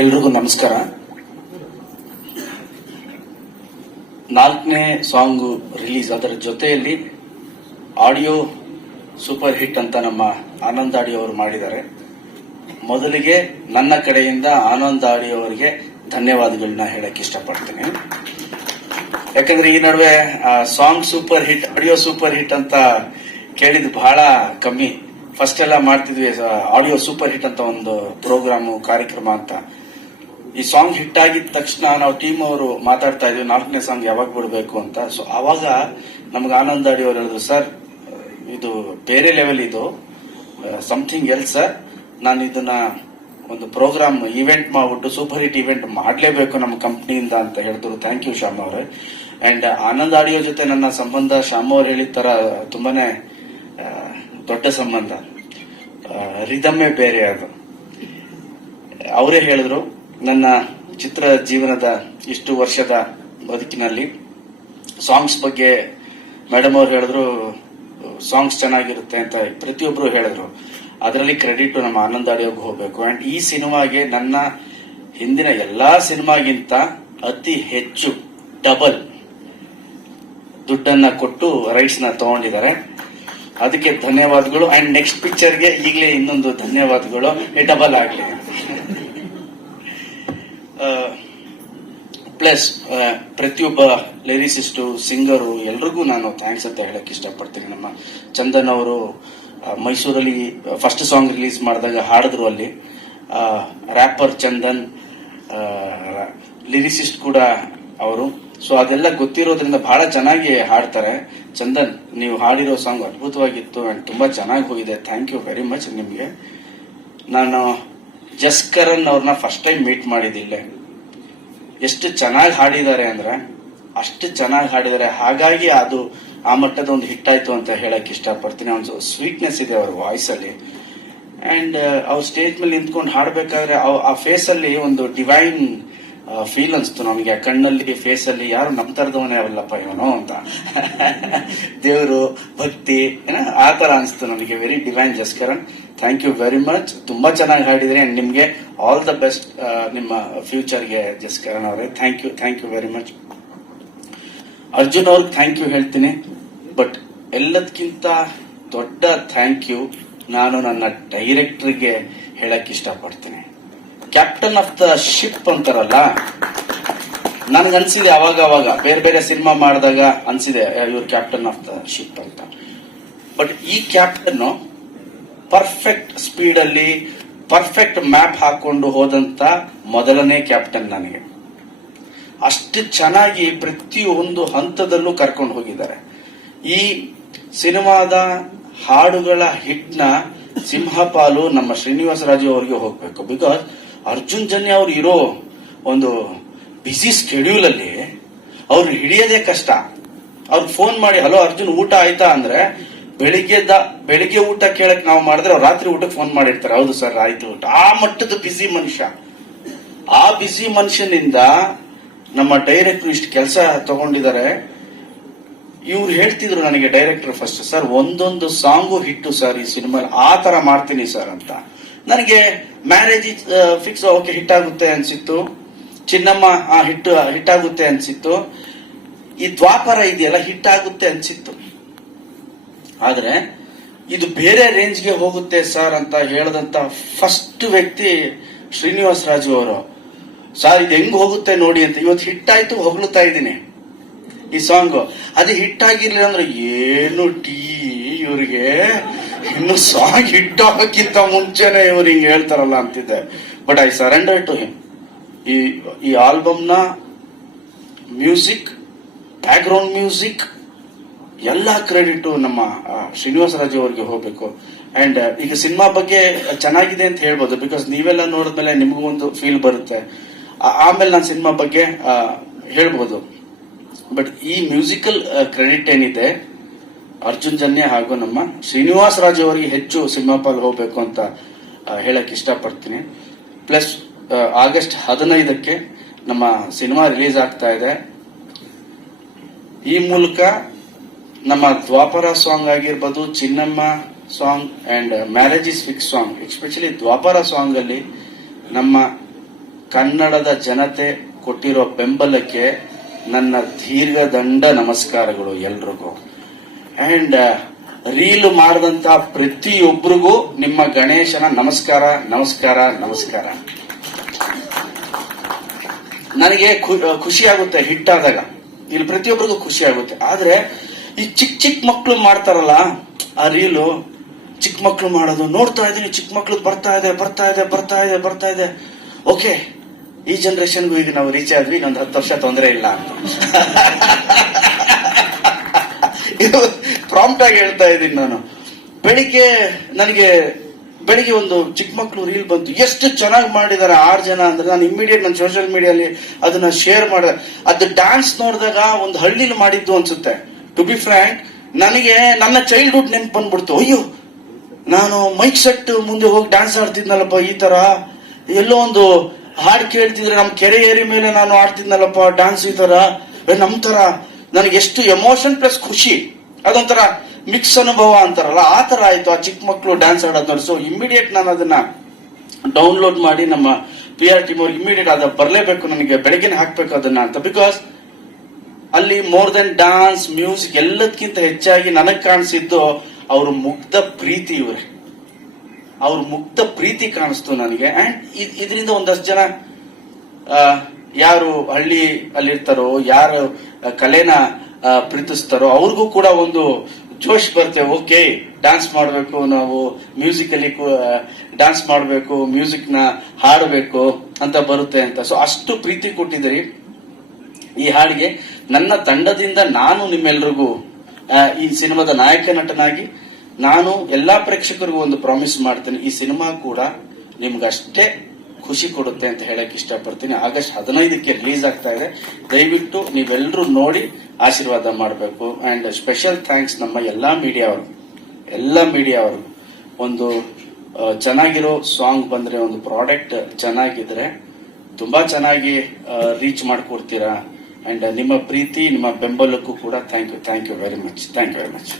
ಎಲ್ರಿಗೂ ನಮಸ್ಕಾರ. ನಾಲ್ಕನೇ ಸಾಂಗು ರಿಲೀಸ್, ಅದರ ಜೊತೆಯಲ್ಲಿ ಆಡಿಯೋ ಸೂಪರ್ ಹಿಟ್ ಅಂತ ನಮ್ಮ ಆನಂದ್ ಆಡಿಯೋ ಅವರು ಮಾಡಿದ್ದಾರೆ. ಮೊದಲಿಗೆ ನನ್ನ ಕಡೆಯಿಂದ ಆನಂದ್ ಆಡಿಯೋ ಅವರಿಗೆ ಧನ್ಯವಾದಗಳನ್ನ ಹೇಳಕ್ ಇಷ್ಟಪಡ್ತೀನಿ. ಯಾಕಂದ್ರೆ ಈ ನಡುವೆ song super hit, audio super hit ಅಂತ ಕೇಳಿದ್ ಬಹಳ ಕಮ್ಮಿ. ಫಸ್ಟ್ ಎಲ್ಲ ಮಾಡ್ತಿದ್ವಿ ಆಡಿಯೋ ಸೂಪರ್ ಹಿಟ್ ಅಂತ ಒಂದು ಪ್ರೋಗ್ರಾಮು, ಕಾರ್ಯಕ್ರಮ ಅಂತ. ಈ ಸಾಂಗ್ ಹಿಟ್ ಆಗಿದ ತಕ್ಷಣ ನಾವು ಟೀಮ್ ಅವರು ಮಾತಾಡ್ತಾ ಇದ್ವಿ, ನಾಲ್ಕನೇ ಸಾಂಗ್ ಯಾವಾಗ ಬಿಡಬೇಕು ಅಂತ. ಸೊ ಅವಾಗ ನಮ್ಗೆ ಆನಂದ್ ಅಡಿ ಅವರು ಹೇಳಿದ್ರು ಸರ್ ಇದು ಬೇರೆ ಲೆವೆಲ್ ಇದು. ಸಮಥಿಂಗ್ ಎಲ್ ಸರ್ ನಾನು ಇದನ್ನ ಒಂದು ಪ್ರೋಗ್ರಾಮ್ ಇವೆಂಟ್ ಮಾಡ್ಬಿಟ್ಟು ಸೂಪರ್ ಹಿಟ್ ಇವೆಂಟ್ ಮಾಡಲೇಬೇಕು ನಮ್ಮ ಕಂಪ್ನಿಯಿಂದ ಅಂತ ಹೇಳಿದ್ರು. ಥ್ಯಾಂಕ್ ಯು ಶ್ಯಾಮ್ ಅವರೇ. ಅಂಡ್ ಆನಂದ್ ಆಡಿಯೋ ಜೊತೆ ನನ್ನ ಸಂಬಂಧ, ಶ್ಯಾಮ್ ಅವ್ರು ಹೇಳಿದ ತರ ತುಂಬಾನೇ ದೊಡ್ಡ ಸಂಬಂಧ. ರಿದಮ್ಮೆ ಬೇರೆ ಅದು. ಅವರೇ ಹೇಳಿದ್ರು ನನ್ನ ಚಿತ್ರ ಜೀವನದ ಇಷ್ಟು ವರ್ಷದ ಬದುಕಿನಲ್ಲಿ ಸಾಂಗ್ಸ್ ಬಗ್ಗೆ ಮೇಡಮ್ ಅವ್ರು ಹೇಳಿದ್ರು ಸಾಂಗ್ಸ್ ಚೆನ್ನಾಗಿರುತ್ತೆ ಅಂತ ಪ್ರತಿಯೊಬ್ಬರು ಹೇಳಿದ್ರು. ಅದರಲ್ಲಿ ಕ್ರೆಡಿಟ್ ನಮ್ಮ ಆನಂದ್ ಅಡಿಯೋಗ ಹೋಗ್ಬೇಕು. ಅಂಡ್ ಈ ಸಿನಿಮಾಗೆ ನನ್ನ ಹಿಂದಿನ ಎಲ್ಲಾ ಸಿನಿಮಾಗಿಂತ ಅತಿ ಹೆಚ್ಚು ಡಬಲ್ ದುಡ್ಡನ್ನ ಕೊಟ್ಟು ರೈಟ್ಸ್ನ ತಗೊಂಡಿದ್ದಾರೆ. ಅದಕ್ಕೆ ಧನ್ಯವಾದಗಳು. ಅಂಡ್ ನೆಕ್ಸ್ಟ್ ಪಿಕ್ಚರ್ಗೆ ಈಗಲೇ ಇನ್ನೊಂದು ಧನ್ಯವಾದಗಳು. ಡಬಲ್ ಆಗಲಿ. ಪ್ಲಸ್ ಪ್ರತಿಯೊಬ್ಬ ಲಿರಿಸಿಸ್ಟು ಸಿಂಗರು ಎಲ್ರಿಗೂ ನಾನು ಥ್ಯಾಂಕ್ಸ್ ಅಂತ ಹೇಳಕ್ ಇಷ್ಟಪಡ್ತೀನಿ. ನಮ್ಮ ಚಂದನ್ ಅವರು ಮೈಸೂರಲ್ಲಿ ಫಸ್ಟ್ ಸಾಂಗ್ ರಿಲೀಸ್ ಮಾಡಿದಾಗ ಹಾಡಿದ್ರು ಅಲ್ಲಿ. ರ್ಯಾಪರ್ ಚಂದನ್ ಲಿರಿಸಿಸ್ಟ್ ಕೂಡ ಅವರು. ಸೊ ಅದೆಲ್ಲ ಗೊತ್ತಿರೋದ್ರಿಂದ ಬಹಳ ಚೆನ್ನಾಗಿ ಹಾಡ್ತಾರೆ. ಚಂದನ್, ನೀವು ಹಾಡಿರೋ ಸಾಂಗ್ ಅದ್ಭುತವಾಗಿತ್ತು ಅಂಡ್ ತುಂಬಾ ಚೆನ್ನಾಗಿ ಹೋಗಿದೆ. ಥ್ಯಾಂಕ್ ಯು ವೆರಿ ಮಚ್ ನಿಮಗೆ. ನಾನು ಜಸ್ಕರನ್ ಅವ್ರನ್ನ ಫಸ್ಟ್ ಟೈಮ್ ಮೀಟ್ ಮಾಡಿದಿಲ್ಲ. ಎಷ್ಟು ಚೆನ್ನಾಗಿ ಹಾಡಿದ್ದಾರೆ ಅಂದ್ರೆ, ಅಷ್ಟು ಚೆನ್ನಾಗಿ ಹಾಡಿದ್ದಾರೆ. ಹಾಗಾಗಿ ಅದು ಆ ಮಟ್ಟದ ಒಂದು ಹಿಟ್ ಆಯ್ತು ಅಂತ ಹೇಳಕ್ ಇಷ್ಟಪಡ್ತೀನಿ. ಒಂದು ಸ್ವೀಟ್ನೆಸ್ ಇದೆ ಅವ್ರ ವಾಯ್ಸ್ ಅಲ್ಲಿ. ಅಂಡ್ ಅವ್ರ ಸ್ಟೇಜ್ ಮೇಲೆ ನಿಂತ್ಕೊಂಡು ಹಾಡ್ಬೇಕಾದ್ರೆ ಆ ಫೇಸ್ ಅಲ್ಲಿ ಒಂದು ಡಿವೈನ್ ಫೀಲ್ ಅನಿಸ್ತು ನಮಗೆ. ಕಣ್ಣಲ್ಲಿ ಫೇಸ್ ಅಲ್ಲಿ ಯಾರು ನಮ್ ತರದವನೇ ಅವಲ್ಲಪ್ಪ ಇವನು ಅಂತ. ದೇವರು, ಭಕ್ತಿ, ಏನ ಆ ತರ ಅನಿಸ್ತು ನನಗೆ very divine Jaskaran thank you very much ತುಂಬಾ ಚೆನ್ನಾಗಿ ಹಾಡಿದ್ರಿ. ಅಂಡ್ ನಿಮ್ಗೆ ಆಲ್ ದ ಬೆಸ್ಟ್ ನಿಮ್ಮ ಫ್ಯೂಚರ್ಗೆ ಜಸ್ಕರನ್ ಅವರೇ. Thank you thank you very much Arjun ಅವ್ರಿಗೆ ಥ್ಯಾಂಕ್ ಯು ಹೇಳ್ತೀನಿ. ಬಟ್ ಎಲ್ಲದಕ್ಕಿಂತ ದೊಡ್ಡ ಥ್ಯಾಂಕ್ ಯು ನಾನು ನನ್ನ ಡೈರೆಕ್ಟರ್ಗೆ ಹೇಳಕ್ ಇಷ್ಟಪಡ್ತೀನಿ. ಕ್ಯಾಪ್ಟನ್ ಆಫ್ ದ ಶಿಪ್ ಅಂತಾರಲ್ಲ ನನ್ಗನ್ಸಿದೆ ಅವಾಗ ಅವಾಗ ಬೇರೆ ಬೇರೆ ಸಿನಿಮಾ ಮಾಡಿದಾಗ ಅನ್ಸಿದೆ ಇವ್ರು ಕ್ಯಾಪ್ಟನ್ ಆಫ್ ದ ಶಿಪ್ ಅಂತ. ಬಟ್ ಈ ಕ್ಯಾಪ್ಟನ್ ಪರ್ಫೆಕ್ಟ್ ಸ್ಪೀಡ್ ಅಲ್ಲಿ ಪರ್ಫೆಕ್ಟ್ ಮ್ಯಾಪ್ ಹಾಕೊಂಡು ಹೋದಂತ ಮೊದಲನೇ ಕ್ಯಾಪ್ಟನ್ ನನಗೆ. ಅಷ್ಟು ಚೆನ್ನಾಗಿ ಪ್ರತಿಯೊಂದು ಹಂತದಲ್ಲೂ ಕರ್ಕೊಂಡು ಹೋಗಿದ್ದಾರೆ. ಈ ಸಿನಿಮಾದ ಹಾಡುಗಳ ಹಿಟ್ನ ಸಿಂಹಪಾಲು ನಮ್ಮ ಶ್ರೀನಿವಾಸ ರಾಜು ಅವರಿಗೆ ಹೋಗ್ಬೇಕು. ಬಿಕಾಸ್ ಅರ್ಜುನ್ ಜನ್ಯ ಅವ್ರು ಇರೋ ಒಂದು ಬಿಸಿ ಸ್ಕೆಡ್ಯೂಲ್ ಅಲ್ಲಿ ಅವ್ರು ಹಿಡಿಯೋದೇ ಕಷ್ಟ. ಅವ್ರಿಗೆ ಫೋನ್ ಮಾಡಿ, ಹಲೋ ಅರ್ಜುನ್, ಊಟ ಆಯ್ತಾ? ಅಂದ್ರೆ, ಬೆಳಿಗ್ಗೆ ಬೆಳಿಗ್ಗೆ ಊಟ ಕೇಳಕ್ ನಾವು ಮಾಡಿದ್ರೆ ಅವ್ರು ರಾತ್ರಿ ಊಟಕ್ಕೆ ಫೋನ್ ಮಾಡಿರ್ತಾರೆ. ಹೌದು ಸರ್, ಆಯ್ತು ಊಟ. ಆ ಮಟ್ಟದ ಬಿಸಿ ಮನುಷ್ಯ. ಆ ಬಿಸಿ ಮನುಷ್ಯನಿಂದ ನಮ್ಮ ಡೈರೆಕ್ಟರ್ ಇಷ್ಟು ಕೆಲಸ ತಗೊಂಡಿದ್ದಾರೆ ಇವ್ರು ಹೇಳ್ತಿದ್ರು ನನಗೆ ಡೈರೆಕ್ಟರ್ ಫಸ್ಟ್ ಸರ್ ಒಂದೊಂದು ಸಾಂಗು ಹಿಟ್ಟು ಸರ್ ಈ ಸಿನಿಮಾ ಆ ತರ ಮಾಡ್ತೀನಿ ಸರ್ ಅಂತ. ನನಗೆ ಮ್ಯಾರೇಜ್ ಫಿಕ್ಸ್ ಓಕೆ ಹಿಟ್ ಆಗುತ್ತೆ ಅನ್ಸಿತ್ತು. ಚಿನ್ನಮ್ಮ, ಆ ಹಿಟ್ ಹಿಟ್ ಆಗುತ್ತೆ ಅನ್ಸಿತ್ತು. ಈ ದ್ವಾಪರ ಇದೆಯಲ್ಲ ಹಿಟ್ ಆಗುತ್ತೆ ಅನ್ಸಿತ್ತು. ಆದ್ರೆ, ಇದು ಬೇರೆ ರೇಂಜ್ಗೆ ಹೋಗುತ್ತೆ ಸರ್ ಅಂತ ಹೇಳದಂತ ಫಸ್ಟ್ ವ್ಯಕ್ತಿ ಶ್ರೀನಿವಾಸ ರಾಜು ಅವರು. ಸರ್ ಇದು ಹೆಂಗ್ ಹೋಗುತ್ತೆ ನೋಡಿ ಅಂತ. ಇವತ್ತು ಹಿಟ್ ಆಯ್ತು ಹೊಗಳುತ್ತಾ ಇದ್ದೀನಿ. ಈ ಸಾಂಗ್ ಅದು ಹಿಟ್ ಆಗಿರ್ಲಿಲ್ಲ ಅಂದ್ರೆ, ಏನು ಟೀ ಇವ್ರಿಗೆ? ಇನ್ನು ಸಾಂಗ್ ಹಿಟ್ ಆಗೋಕ್ಕಿಂತ ಮುಂಚೆನೆ ಇವ್ರು ಹಿಂಗ್ ಹೇಳ್ತಾರಲ್ಲ ಅಂತಿದ್ದೆ. But I surrender to him ಈ ಈ ಆಲ್ಬಮ್ನ ಮ್ಯೂಸಿಕ್ ಬ್ಯಾಕ್ಗ್ರೌಂಡ್ ಮ್ಯೂಸಿಕ್, ಎಲ್ಲ ಕ್ರೆಡಿಟ್ ನಮ್ಮ ಶ್ರೀನಿವಾಸ ರಾಜು ಅವರಿಗೆ ಹೋಗ್ಬೇಕು. ಅಂಡ್ ಈಗ ಸಿನಿಮಾ ಬಗ್ಗೆ ಚೆನ್ನಾಗಿದೆ ಅಂತ ಹೇಳ್ಬೋದು. ಬಿಕಾಸ್ ನೀವೆಲ್ಲ ನೋಡಿದ್ಮೇಲೆ ನಿಮಗೂ ಒಂದು ಫೀಲ್ ಬರುತ್ತೆ. ಆಮೇಲೆ ನಾನು ಸಿನಿಮಾ ಬಗ್ಗೆ ಹೇಳ್ಬೋದು. ಬಟ್ ಈ ಮ್ಯೂಸಿಕಲ್ ಕ್ರೆಡಿಟ್ ಏನಿದೆ ಅರ್ಜುನ್ ಜನ್ಯ ಹಾಗೂ ನಮ್ಮ ಶ್ರೀನಿವಾಸ ರಾಜು ಅವರಿಗೆ ಹೆಚ್ಚು ಸಿನಿಮಾ ಹೋಗಬೇಕು ಅಂತ ಹೇಳಕ್ ಇಷ್ಟಪಡ್ತೀನಿ. ಪ್ಲಸ್ ಆಗಸ್ಟ್ ಹದಿನೈದಕ್ಕೆ ನಮ್ಮ ಸಿನಿಮಾ ರಿಲೀಸ್ ಆಗ್ತಾ ಇದೆ. ಈ ಮೂಲಕ ನಮ್ಮ ದ್ವಾಪರ ಸಾಂಗ್ ಆಗಿರ್ಬೋದು, Chinnamma song and marriage is song especially Dwapara song ಅಲ್ಲಿ ನಮ್ಮ ಕನ್ನಡದ ಜನತೆ ಕೊಟ್ಟಿರೋ ಬೆಂಬಲಕ್ಕೆ ನನ್ನ ದೀರ್ಘದಂಡ ನಮಸ್ಕಾರಗಳು ಎಲ್ರಿಗೂ. ಅಂಡ್ ರೀಲ್ ಮಾಡಿದಂತ ಪ್ರತಿಯೊಬ್ಬರಿಗೂ ನಿಮ್ಮ ಗಣೇಶನ ನಮಸ್ಕಾರ ನಮಸ್ಕಾರ ನಮಸ್ಕಾರ. ನನಗೆ ಖುಷಿ ಆಗುತ್ತೆ ಹಿಟ್ ಆದಾಗ ಇಲ್ಲಿ ಪ್ರತಿಯೊಬ್ಬರಿಗೂ ಖುಷಿ ಆಗುತ್ತೆ. ಆದ್ರೆ, ಈ ಚಿಕ್ಕ ಚಿಕ್ಕ ಮಕ್ಕಳು ಮಾಡ್ತಾರಲ್ಲ, ಆ ರೀಲು ಚಿಕ್ಕ ಮಕ್ಕಳು ಮಾಡೋದು, ನೋಡ್ತಾ ಇದೀನಿ ಚಿಕ್ಕ ಮಕ್ಕಳು ಬರ್ತಾ ಇದೆ ಬರ್ತಾ ಇದೆ ಬರ್ತಾ ಇದೆ ಬರ್ತಾ ಇದೆ. ಓಕೆ, ಈ ಜನರೇಷನ್ಗೂ ಈಗ ನಾವು ರೀಚ್ ಆದ್ವಿ, ಇನ್ನೊಂದು ಹತ್ತು ವರ್ಷ ತೊಂದರೆ ಇಲ್ಲ ಅಂತ. ಪ್ರಾಂಪ್ಟ್ ಆಗಿ ಹೇಳ್ತಾ ಇದ್ದೀನಿ ನಾನು. ಬೆಳಿಗ್ಗೆ ನನಗೆ, ಬೆಳಿಗ್ಗೆ ಒಂದು ಚಿಕ್ಕ ಮಕ್ಕಳು ರೀಲ್ ಬಂತು. ಎಷ್ಟು ಚೆನ್ನಾಗಿ ಮಾಡಿದ್ದಾರೆ ಆರು ಜನ ಅಂದ್ರೆ ನಾನು ಇಮಿಡಿಯೇಟ್ ನನ್ನ ಸೋಷಿಯಲ್ ಮೀಡಿಯಲ್ಲಿ ಅದನ್ನ ಶೇರ್ ಮಾಡಿದೆ. ಅದು ಡ್ಯಾನ್ಸ್ ನೋಡಿದಾಗ ಒಂದು ಹಳ್ಳಿಲಿ ಮಾಡಿದ್ದು ಅನ್ಸುತ್ತೆ. ಟು ಬಿ ಫ್ರ್ಯಾಂಕ್ ನನಗೆ ನನ್ನ ಚೈಲ್ಡ್ಹುಡ್ ನೆನ್ಪು ಬಂದ್ಬಿಡ್ತು. ಅಯ್ಯೋ, ನಾನು ಮೈಕ್ ಸೆಟ್ ಮುಂದೆ ಹೋಗಿ ಡ್ಯಾನ್ಸ್ ಆಡ್ತಿದ್ನಲ್ಲಪ್ಪ ಈ ತರ. ಎಲ್ಲೋ ಒಂದು ಹಾಡು ಕೇಳ್ತಿದ್ರೆ ನಮ್ಮ ಕೆರೆ ಏರಿ ಮೇಲೆ ನಾನು ಆಡ್ತಿದ್ನಲ್ಲಪ್ಪ ಡ್ಯಾನ್ಸ್ ಈ ತರ. ನಮ್ ತರ. ನನಗೆ ಎಷ್ಟು ಎಮೋಷನ್ ಪ್ಲಸ್ ಖುಷಿ. ಅದೊಂಥರ ಮಿಕ್ಸ್ ಅನುಭವ ಅಂತಾರಲ್ಲ, ಆ ತರ ಆಯ್ತು. ಆ ಚಿಕ್ಕ ಮಕ್ಕಳು ಡ್ಯಾನ್ಸ್ ಆಡೋದ್ ಸೊ ಇಮಿಡಿಯೇಟ್ ನಾನು ಅದನ್ನ ಡೌನ್ಲೋಡ್ ಮಾಡಿ ನಮ್ಮ ಪಿ ಆರ್ ಟೀಮ್ ಅವ್ರಿಗೆ ಇಮಿಡಿಯೇಟ್ ಅದ ಬರಲೇಬೇಕು ನನಗೆ, ಬೆಳಗ್ಗೆನೆ ಹಾಕ್ಬೇಕು ಅದನ್ನ ಅಂತ. ಬಿಕಾಸ್ ಅಲ್ಲಿ ಮೋರ್ ದೆನ್ ಡಾನ್ಸ್ ಮ್ಯೂಸಿಕ್ ಎಲ್ಲದಕ್ಕಿಂತ ಹೆಚ್ಚಾಗಿ ನನಗ್ ಕಾಣಿಸಿದ್ದು ಅವ್ರ ಮುಗ್ಧ ಪ್ರೀತಿ ಇವ್ರೆ. ಅವ್ರ ಮುಗ್ಧ ಪ್ರೀತಿ ಕಾಣಿಸ್ತು ನನಗೆ. ಅಂಡ್ ಇದರಿಂದ ಒಂದಷ್ಟು ಜನ ಯಾರು ಹಳ್ಳಿ ಅಲ್ಲಿರ್ತಾರೋ, ಯಾರು ಕಲೆನ ಪ್ರೀತಿಸ್ತಾರೋ, ಅವ್ರಿಗೂ ಕೂಡ ಒಂದು ಜೋಶ್ ಬರುತ್ತೆ, ಓಕೆ, ಡ್ಯಾನ್ಸ್ ಮಾಡಬೇಕು, ನಾವು ಮ್ಯೂಸಿಕ್ ಅಲ್ಲಿ ಡ್ಯಾನ್ಸ್ ಮಾಡಬೇಕು ಮ್ಯೂಸಿಕ್ನ ಹಾಡಬೇಕು ಅಂತ ಬರುತ್ತೆ ಅಂತ. ಸೊ ಅಷ್ಟು ಪ್ರೀತಿ ಕೊಟ್ಟಿದ್ರಿ ಈ ಹಾಡಿಗೆ. ನನ್ನ ತಂಡದಿಂದ ನಾನು ನಿಮ್ಮೆಲ್ರಿಗೂ ಈ ಸಿನಿಮಾದ ನಾಯಕ ನಟನಾಗಿ ನಾನು ಎಲ್ಲಾ ಪ್ರೇಕ್ಷಕರಿಗೂ ಒಂದು ಪ್ರಾಮಿಸ್ ಮಾಡ್ತೇನೆ. ಈ ಸಿನಿಮಾ ಕೂಡ ನಿಮ್ಗಷ್ಟೇ ಖುಷಿ ಕೊಡುತ್ತೆ ಅಂತ ಹೇಳಕ್ ಇಷ್ಟಪಡ್ತೀನಿ. ಆಗಸ್ಟ್ ಹದಿನೈದಕ್ಕೆ ರಿಲೀಸ್ ಆಗ್ತಾ ಇದೆ. ದಯವಿಟ್ಟು ನೀವೆಲ್ಲರೂ ನೋಡಿ ಆಶೀರ್ವಾದ ಮಾಡಬೇಕು. ಅಂಡ್ ಸ್ಪೆಷಲ್ ಥ್ಯಾಂಕ್ಸ್ ನಮ್ಮ ಎಲ್ಲಾ ಮೀಡಿಯಾ ಅವರು ಎಲ್ಲ ಮೀಡಿಯಾ ಅವರು ಒಂದು ಚೆನ್ನಾಗಿರೋ ಸಾಂಗ್ ಬಂದ್ರೆ, ಒಂದು ಪ್ರಾಡಕ್ಟ್ ಚೆನ್ನಾಗಿದ್ರೆ, ತುಂಬಾ ಚೆನ್ನಾಗಿ ರೀಚ್ ಮಾಡಿಕೊಡ್ತೀರಾ? ಅಂಡ್ ನಿಮ್ಮ ಪ್ರೀತಿ, ನಿಮ್ಮ ಬೆಂಬಲಕ್ಕೂ ಕೂಡ thank you thank you very much thank you very much